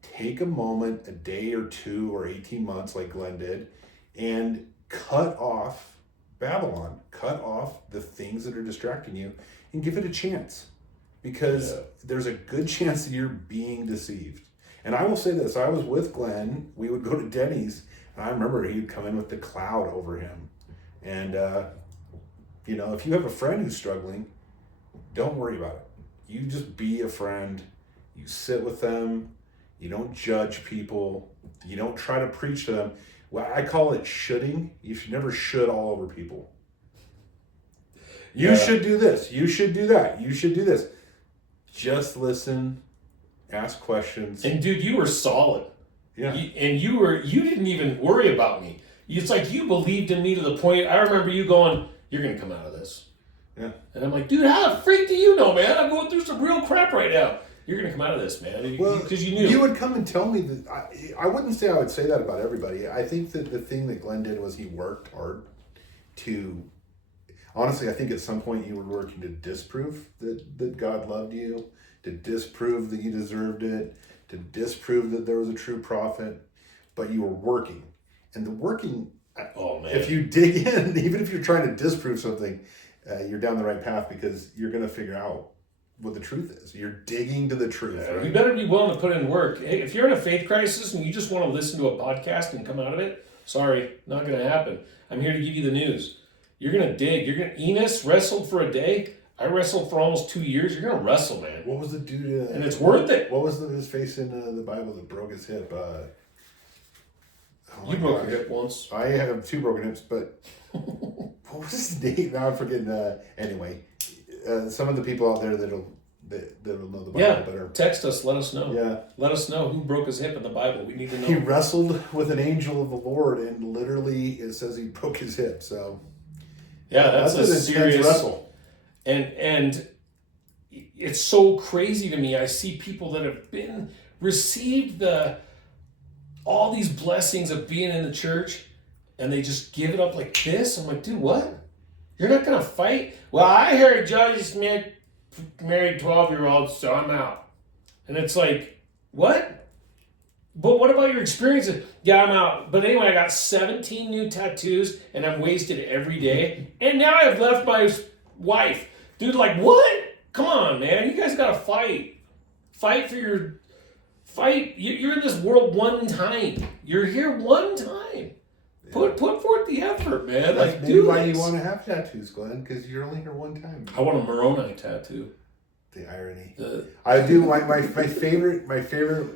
take a moment, a day or 2 or 18 months like Glenn did, and cut off Babylon, cut off the things that are distracting you, and give it a chance. Because there's a good chance that you're being deceived. And I will say this, I was with Glenn, we would go to Denny's, and I remember he'd come in with the cloud over him. And, you know, if you have a friend who's struggling, don't worry about it. You just be a friend. You sit with them. You don't judge people. You don't try to preach to them. Well, I call it shoulding. You should never should all over people. You should do this. You should do that. You should do this. Just listen. Ask questions. And dude, you were solid. Yeah. You didn't even worry about me. It's like you believed in me to the point, I remember you going, you're going to come out of this. Yeah. And I'm like, dude, how the freak do you know, man? I'm going through some real crap right now. You're going to come out of this, man. Because you knew. You would come and tell me that. I wouldn't say I would say that about everybody. I think that the thing that Glenn did was he worked hard to, honestly, I think at some point you were working to disprove that God loved you, to disprove that you deserved it, to disprove that there was a true prophet, but you were working. And the working, if you dig in, even if you're trying to disprove something, you're down the right path because you're going to figure out what the truth is. You're digging to the truth. Right? You better be willing to put in work. Hey, if you're in a faith crisis and you just want to listen to a podcast and come out of it, sorry, not going to happen. I'm here to give you the news. You're going to dig. Enos wrestled for a day. I wrestled for almost 2 years. You're going to wrestle, man. What was the dude? And it's worth it. What was his face in the Bible that broke his hip? You broke your hip once. I have 2 broken hips, but what was his name? Now I'm forgetting. Anyway, some of the people out there that'll know the Bible better. Text us. Let us know. Yeah. Let us know who broke his hip in the Bible. We need to know. He wrestled with an angel of the Lord, and literally it says he broke his hip. So yeah, that's a serious wrestle. And it's so crazy to me. I see people that have received all these blessings of being in the church, and they just give it up like this. I'm like, dude, what? You're not gonna fight? Well, I heard Judge Smith married 12-year-olds, so I'm out. And it's like, what? But what about your experiences? Yeah, I'm out. But anyway, I got 17 new tattoos, and I'm wasted every day. And now I've left my wife. Dude, like, what? Come on, man. You guys gotta fight. Fight for your... Fight. You're in this world one time. You're here one time. Put forth the effort, man. That's like, maybe why you want to have tattoos, Glenn, because you're only here one time. I want a Moroni tattoo. The irony. I do. My favorite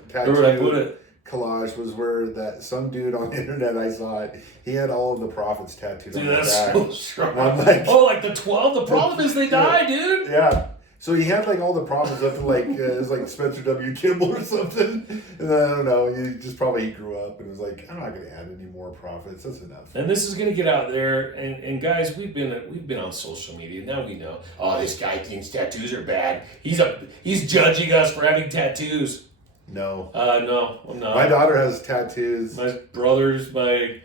tattoo collage was where some dude on the internet, I saw it. He had all of the prophets tattooed on his back. So strong. Like the 12. The problem is they die, dude. Yeah. So he had like all the prophets up to like it was like Spencer W. Kimball or something, and then, I don't know. He grew up and was like, I'm not going to add any more prophets. That's enough. And this is going to get out there. And guys, we've been on social media. Now we know. Oh, this guy thinks tattoos are bad. He's judging us for having tattoos. No. No, I'm not. My daughter has tattoos. My brothers, my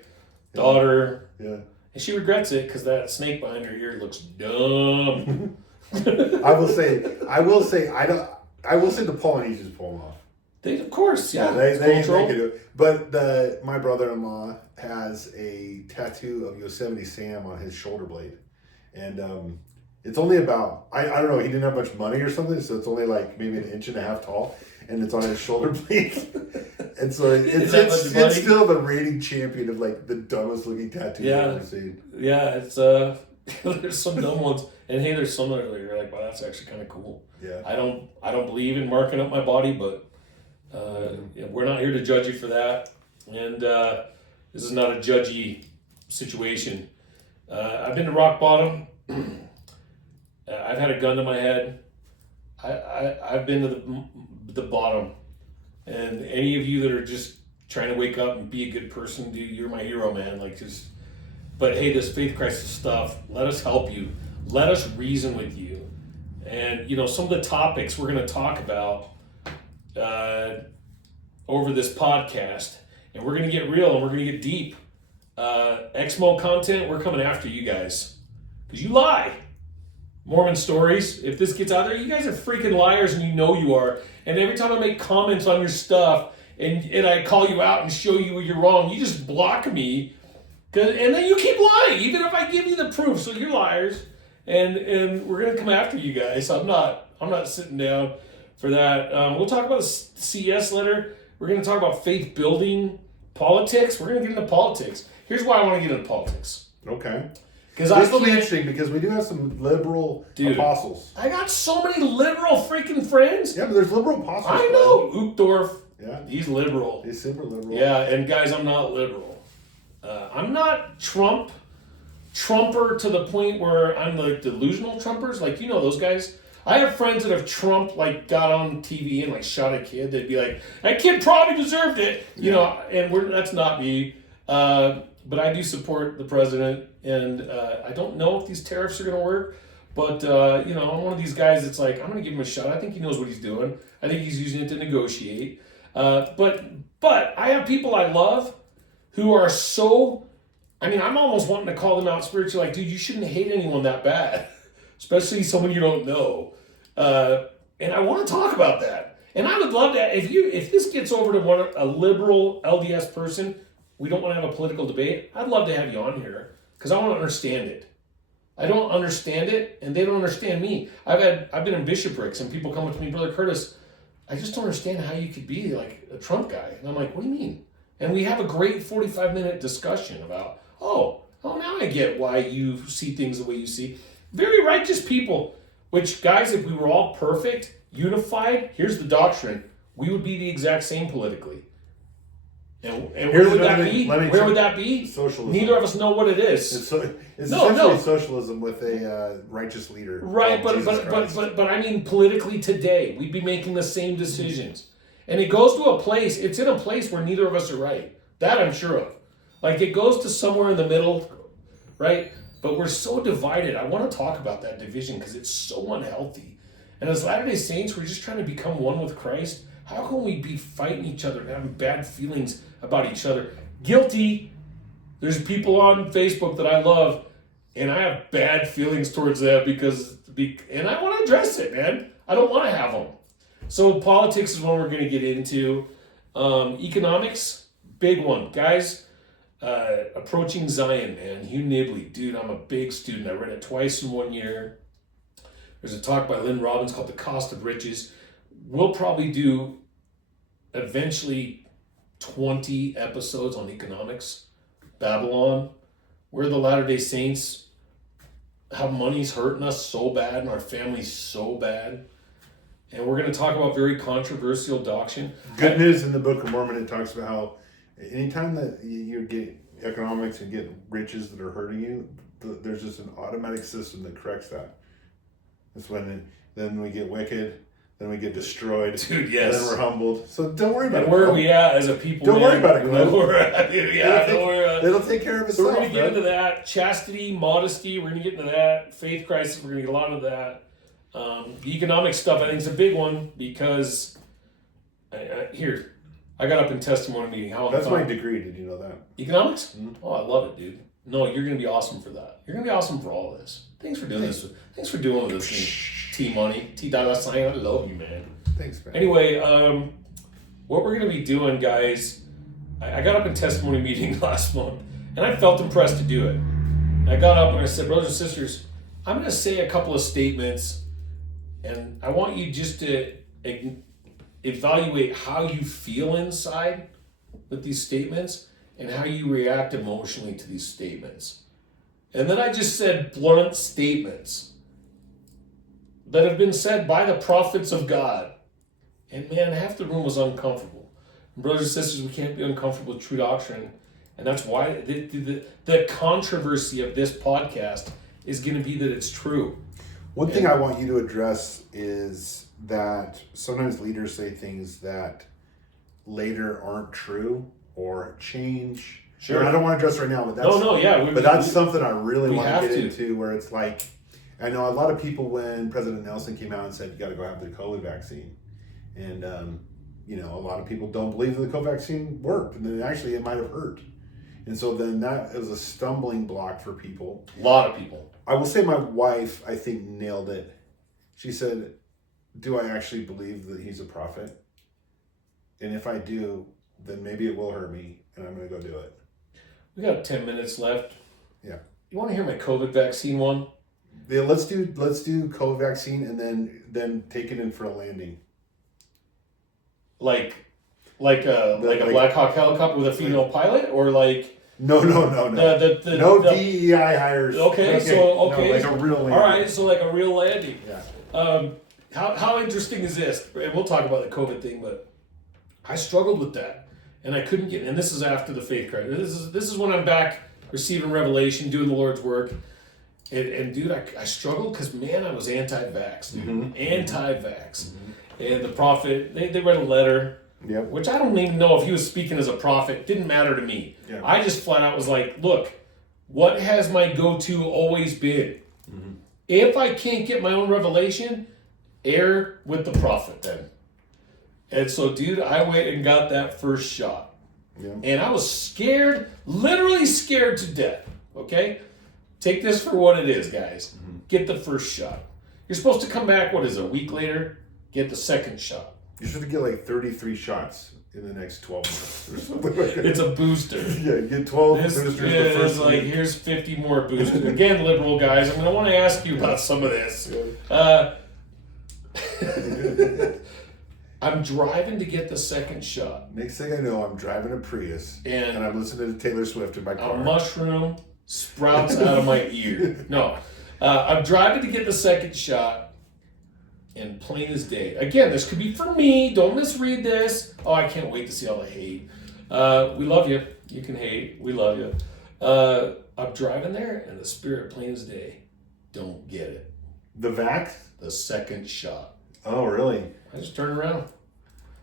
daughter. Yeah. And she regrets it because that snake behind her ear looks dumb. I will say the Polynesians pull them off. They, of course, yeah. They can cultural. do it. But my brother-in-law has a tattoo of Yosemite Sam on his shoulder blade. And it's only about, I don't know, he didn't have much money or something, so it's only like maybe an inch and a half tall, and it's on his shoulder blade. And so it's still the reigning champion of like the dumbest looking tattoo I've ever seen. Yeah, it's there's some dumb ones, and hey, there's some that are you're like, wow, that's actually kind of cool. Yeah. I don't believe in marking up my body, but we're not here to judge you for that, and this is not a judgy situation. I've been to rock bottom. I've had a gun to my head. I've been to the bottom, and any of you that are just trying to wake up and be a good person, dude, you're my hero, man. Like just, but hey, this faith crisis stuff. Let us help you. Let us reason with you, and some of the topics we're going to talk about over this podcast, and we're going to get real and we're going to get deep. Ex-Mormon content, we're coming after you guys because you lie. Mormon stories, if this gets out there, you guys are freaking liars and you are. And every time I make comments on your stuff and I call you out and show you you're wrong, you just block me. And then you keep lying, even if I give you the proof. So you're liars. And we're going to come after you guys. I'm not sitting down for that. We'll talk about the CS letter. We're going to talk about faith building, politics. We're going to get into politics. Here's why I want to get into politics. Okay. This will be interesting because we do have some liberal apostles. I got so many liberal freaking friends. Yeah, but there's liberal apostles. I know. Uchtdorf. Yeah. He's liberal. He's super liberal. Yeah, and guys, I'm not liberal. I'm not Trumper to the point where I'm like delusional Trumpers. Like, those guys. I have friends that have Trump got on TV and shot a kid. They'd be like, that kid probably deserved it. And that's not me. But I do support the president, and I don't know if these tariffs are going to work, but, I'm one of these guys that's like, I'm going to give him a shot. I think he knows what he's doing. I think he's using it to negotiate. But I have people I love who are so, I'm almost wanting to call them out spiritually, like, dude, you shouldn't hate anyone that bad, especially someone you don't know. And I want to talk about that. And I would love that if this gets over to a liberal LDS person. We don't want to have a political debate. I'd love to have you on here because I want to understand it. I don't understand it, and they don't understand me. I've been in bishoprics, and people come up to me, Brother Curtis, I just don't understand how you could be like a Trump guy. And I'm like, what do you mean? And we have a great 45-minute discussion about, oh, now I get why you see things the way you see. Very righteous people, which, guys, if we were all perfect, unified, here's the doctrine, we would be the exact same politically. And where would that be? Where would that be? Socialism. Neither of us know what it is. It's essentially socialism with a righteous leader. Right, but I mean politically today, we'd be making the same decisions. And it goes to a place, it's in a place where neither of us are right. That I'm sure of. Like it goes to somewhere in the middle, right? But we're so divided. I want to talk about that division because it's so unhealthy. And as Latter-day Saints, we're just trying to become one with Christ. How can we be fighting each other and having bad feelings about each other? Guilty. There's people on Facebook that I love, and I have bad feelings towards them and I want to address it, man. I don't want to have them. So politics is one we're going to get into. Economics, big one. Guys, approaching Zion, man. Hugh Nibley. Dude, I'm a big student. I read it twice in 1 year. There's a talk by Lynn Robbins called The Cost of Riches. We'll probably do eventually 20 episodes on economics. Babylon, where the Latter-day Saints, how money's hurting us so bad and our families so bad. And we're going to talk about very controversial doctrine. Good news in the Book of Mormon, it talks about how anytime that you get economics and get riches that are hurting you, there's just an automatic system that corrects that. That's when then we get wicked. Then we get destroyed. Dude, yes. And then we're humbled. So don't worry about it. Where are we at as a people? Don't worry about it, Glenn. Don't worry about it. Yeah, don't worry about it. It'll take care of itself. So we're going to get into that. Chastity, modesty, we're going to get into that. Faith crisis, we're going to get a lot of that. The economic stuff, I think, is a big one because, I got up in testimony meeting. That's my degree. Did you know that? Economics? Mm-hmm. Oh, I love it, dude. No, you're going to be awesome for that. You're going to be awesome for all of this. Thanks for doing this. Thanks for doing this thing. T-Money. T-Dollar sign. I love you, man. Thanks, man. Anyway, what we're going to be doing, guys, I got up in testimony meeting last month, and I felt impressed to do it. And I got up and I said, brothers and sisters, I'm going to say a couple of statements, and I want you just to evaluate how you feel inside with these statements and how you react emotionally to these statements. And then I just said blunt statements that have been said by the prophets of God. And man, half the room was uncomfortable. And brothers and sisters, we can't be uncomfortable with true doctrine. And that's why the controversy of this podcast is going to be that it's true. One thing I want you to address is that sometimes leaders say things that later aren't true or change. Sure. And I don't want to address it right now, but that's that's something I really want to get into, where it's like, I know a lot of people when President Nelson came out and said you got to go have the COVID vaccine, and a lot of people don't believe that the COVID vaccine worked, and then actually it might have hurt, and so then that is a stumbling block for people. A lot of people. I will say my wife, I think, nailed it. She said, do I actually believe that he's a prophet? And if I do, then maybe it will hurt me, and I'm going to go do it. We got 10 minutes left. Yeah. You want to hear my COVID vaccine one? Yeah, let's do COVID vaccine and then take it in for a landing. Like a Black Hawk helicopter with a female pilot, or like no no DEI hires. Okay. No, like a real landing. All right, so like a real landing. Yeah. How interesting is this? And we'll talk about the COVID thing, but I struggled with that, and I couldn't get. And this is after the faith crisis. This is when I'm back receiving revelation, doing the Lord's work. And dude, I struggled because, man, I was anti-vax. Mm-hmm. Anti-vax. Mm-hmm. And the prophet, they read a letter, which I don't even know if he was speaking as a prophet. Didn't matter to me. Yeah. I just flat out was like, look, what has my go-to always been? Mm-hmm. If I can't get my own revelation, err with the prophet then. And so, dude, I went and got that first shot. Yeah. And I was scared, literally scared to death, okay? Take this for what it is, guys. Mm-hmm. Get the first shot. You're supposed to come back, what is it, a week later? Get the second shot. You're supposed to get like 33 shots in the next 12 months or something like that. It's a booster. Yeah, get 12 boosters the first week. Here's 50 more boosters. Again, liberal guys, I'm going to want to ask you about some of this. I'm driving to get the second shot. Next thing I know, I'm driving a Prius and I'm listening to Taylor Swift in my car. A mushroom sprouts out of my ear. No. I'm driving to get the second shot, and plain as day. Again, this could be for me. Don't misread this. Oh, I can't wait to see all the hate. We love you. You can hate. We love you. I'm driving there, and the Spirit, plain as day, don't get it. The vax? The second shot. Oh, really? I just turned around. Wow.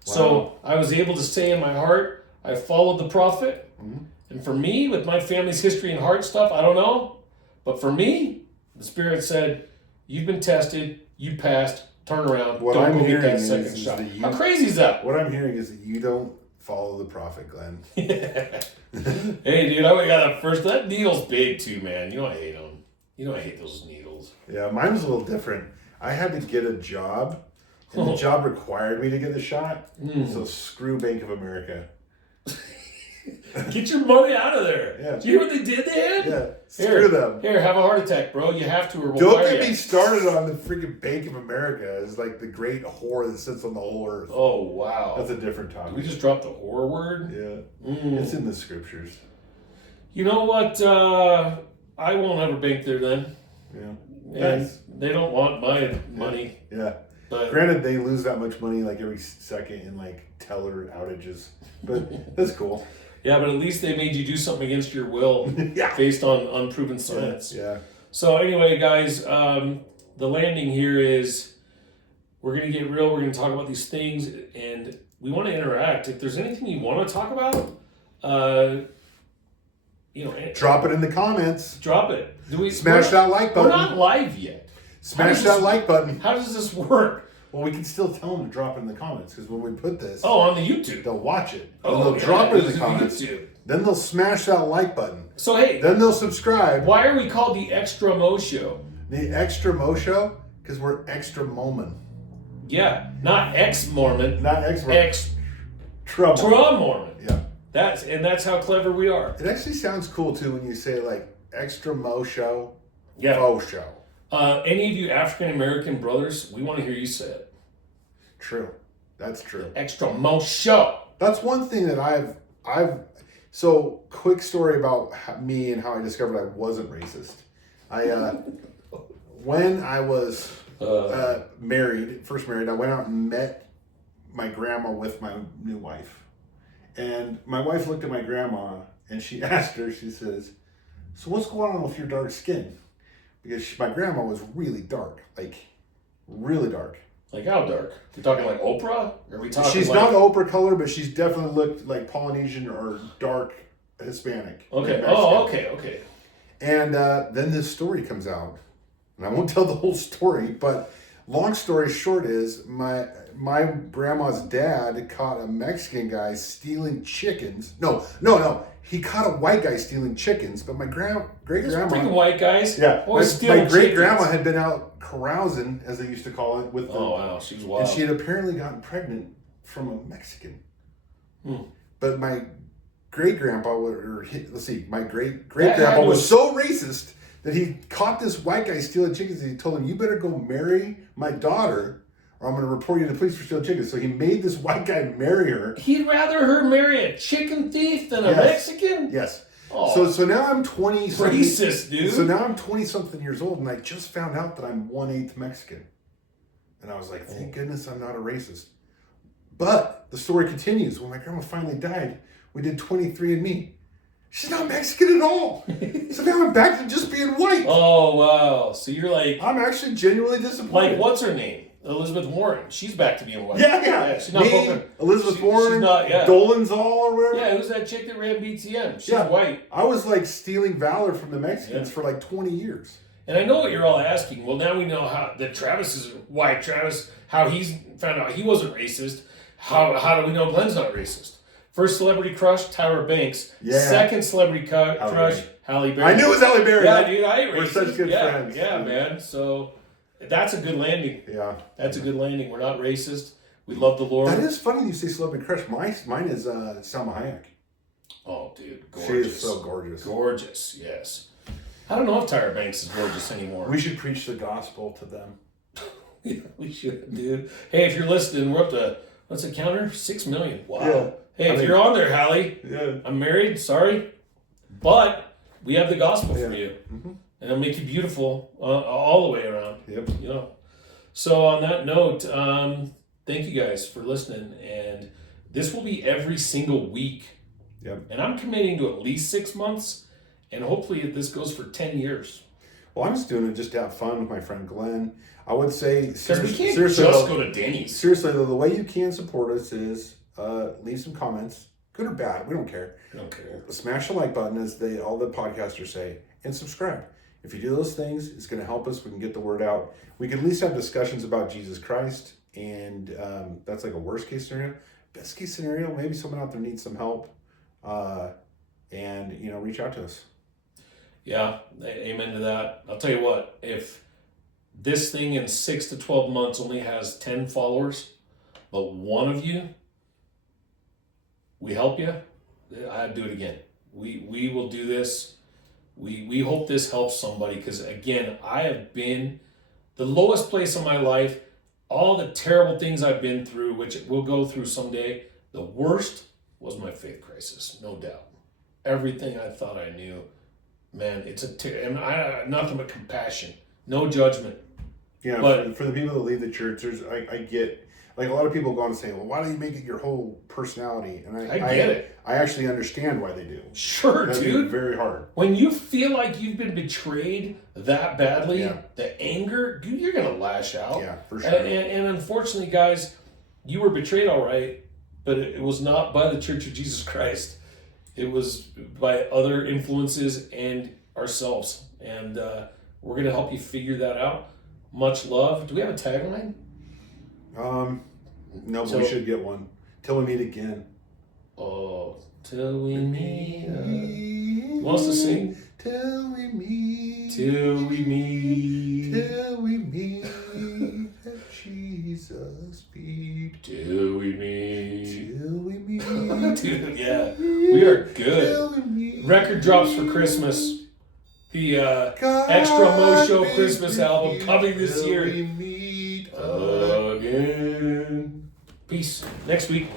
So I was able to say in my heart, I followed the prophet. Mm-hmm. And for me, with my family's history and heart stuff, I don't know. But for me, the Spirit said, you've been tested, you passed, turn around, don't go get that second shot. How crazy is that? What I'm hearing is that you don't follow the prophet, Glenn. Hey, dude, I got that first. That needle's big too, man. You know I hate them. You know I hate those needles. Yeah, mine was a little different. I had to get a job, and the job required me to get the shot. So screw Bank of America. Get your money out of there. Yeah. Do you hear what they did there? Yeah. Screw them. Here, have a heart attack, bro. You have to, or we'll Don't get me started on the freaking Bank of America. It's like the great whore that sits on the whole earth. Oh, wow. That's a different topic. Did we just dropped the whore word? Yeah. It's in the scriptures. You know what? I won't ever bank there then. Yeah. And they don't want my money. Yeah. But granted, they lose that much money like every second in like teller outages. But that's cool. Yeah, but at least they made you do something against your will based on unproven science. Yeah. So anyway, guys, the landing here is we're going to get real. We're going to talk about these things, and we want to interact. If there's anything you want to talk about, drop it in the comments. Drop it. Smash that like button. We're not live yet. Smash that like button. How does this work? Well, we can still tell them to drop it in the comments, because when we put this... Oh, on the YouTube. They'll watch it. And they'll drop it in the comments. YouTube. Then they'll smash that like button. So, hey... Then they'll subscribe. Why are we called the Extra Mo Show? The Extra Mo Show? Because we're extra Mormon. Yeah. Not ex-Mormon. Not ex-Mormon. Mormon. Yeah. That's how clever we are. It actually sounds cool too when you say like extra mo show, Yeah. faux show. Any of you African American brothers, we want to hear you say it. True. That's true. Extra mo show. That's one thing that so quick story about me and how I discovered I wasn't racist. When I was first married, I went out and met my grandma with my new wife. And my wife looked at my grandma and she asked her, she says, "So what's going on with your dark skin?" Because my grandma was really dark, like really dark. Like how dark? You talking like Oprah? Or are we talking She's not Oprah color, but she's definitely looked like Polynesian or dark Hispanic. Okay. Like Okay. And then this story comes out. And I won't tell the whole story, but long story short is my grandma's dad caught a Mexican guy stealing chickens. No. He caught a white guy stealing chickens, but my great grandma. Freaking white guys. Yeah. My great grandma had been out carousing, as they used to call it, with. Oh wow, she was wild. And she had apparently gotten pregnant from a Mexican. But my great grandpa, my great grandpa was so racist that he caught this white guy stealing chickens, and he told him, "You better go marry my daughter, or I'm going to report you to the police for stealing chickens." So he made this white guy marry her. He'd rather her marry a chicken thief than a Mexican? Yes. Oh, so now I'm 20. Racist, dude. So now I'm 20-something years old, and I just found out that I'm 1/8 Mexican. And I was like, thank goodness I'm not a racist. But the story continues. When my grandma finally died, we did 23andMe. She's not Mexican at all. So now I'm back to just being white. Oh, wow. So you're like... I'm actually genuinely disappointed. Like, what's her name? Elizabeth Warren. She's back to being white. Yeah. She's not Elizabeth Warren, she's not, Dolenzal or whatever. Yeah, who's that chick that ran BTM? She's white. I was like stealing valor from the Mexicans for like 20 years. And I know what you're all asking. Well, now we know that Travis is white. Travis, how he's found out he wasn't racist. How do we know Glenn's not racist? First celebrity crush, Tyra Banks. Yeah. Second celebrity crush, Halle Berry. I knew it was Halle Berry. Yeah, dude, I ain't racist. We're such good friends. Yeah, man. So that's a good landing. Yeah. That's a good landing. We're not racist. We love the Lord. That is funny you say celebrity crush. Mine is Salma Hayek. Oh, dude. Gorgeous. She is so gorgeous. Gorgeous, yes. I don't know if Tyra Banks is gorgeous anymore. We should preach the gospel to them. Yeah, we should, dude. Hey, if you're listening, we're up to, what's the counter? 6 million. Wow. Yeah. Hey, if you're on there, Hallie, I'm married, sorry, but we have the gospel for you. Mm-hmm. And it'll make you beautiful all the way around. Yep. You know. So on that note, thank you guys for listening. And this will be every single week. Yep. And I'm committing to at least 6 months. And hopefully this goes for 10 years. Well, I'm just doing it just to have fun with my friend Glenn. I would say... Because we can't just go to Denny's. Seriously, though, the way you can support us is leave some comments. Good or bad, we don't care. We don't care. Smash the like button, as all the podcasters say, and subscribe. If you do those things, it's going to help us. We can get the word out. We can at least have discussions about Jesus Christ, and that's like a worst case scenario. Best case scenario, maybe someone out there needs some help, and reach out to us. Yeah, amen to that. I'll tell you what, if this thing in 6 to 12 months only has 10 followers, but one of you, we help you, I'd do it again. We will do this. We hope this helps somebody, because again, I have been the lowest place in my life. All the terrible things I've been through, which we'll go through someday, the worst was my faith crisis, no doubt. Everything I thought I knew, man, it's and I nothing but compassion, no judgment. Yeah, but for the people that leave the church, I get, like, a lot of people go on and say, well, why do you make it your whole personality? And I get it. I actually understand why they do. Sure, dude. Very hard. When you feel like you've been betrayed that badly, the anger, dude, you're going to lash out. Yeah, for sure. And unfortunately, guys, you were betrayed all right, but it was not by the Church of Jesus Christ. It was by other influences and ourselves. And we're going to help you figure that out. Much love. Do we have a tagline? No, but we should get one. Till we meet again. Oh, till we meet. You want us to sing? Till we meet. Till we meet. Till we meet at Jesus' feet. Till we meet. Till we meet. record drops for Christmas. The Extra Mo Show Christmas album coming this year. We meet Again. Peace. Next week.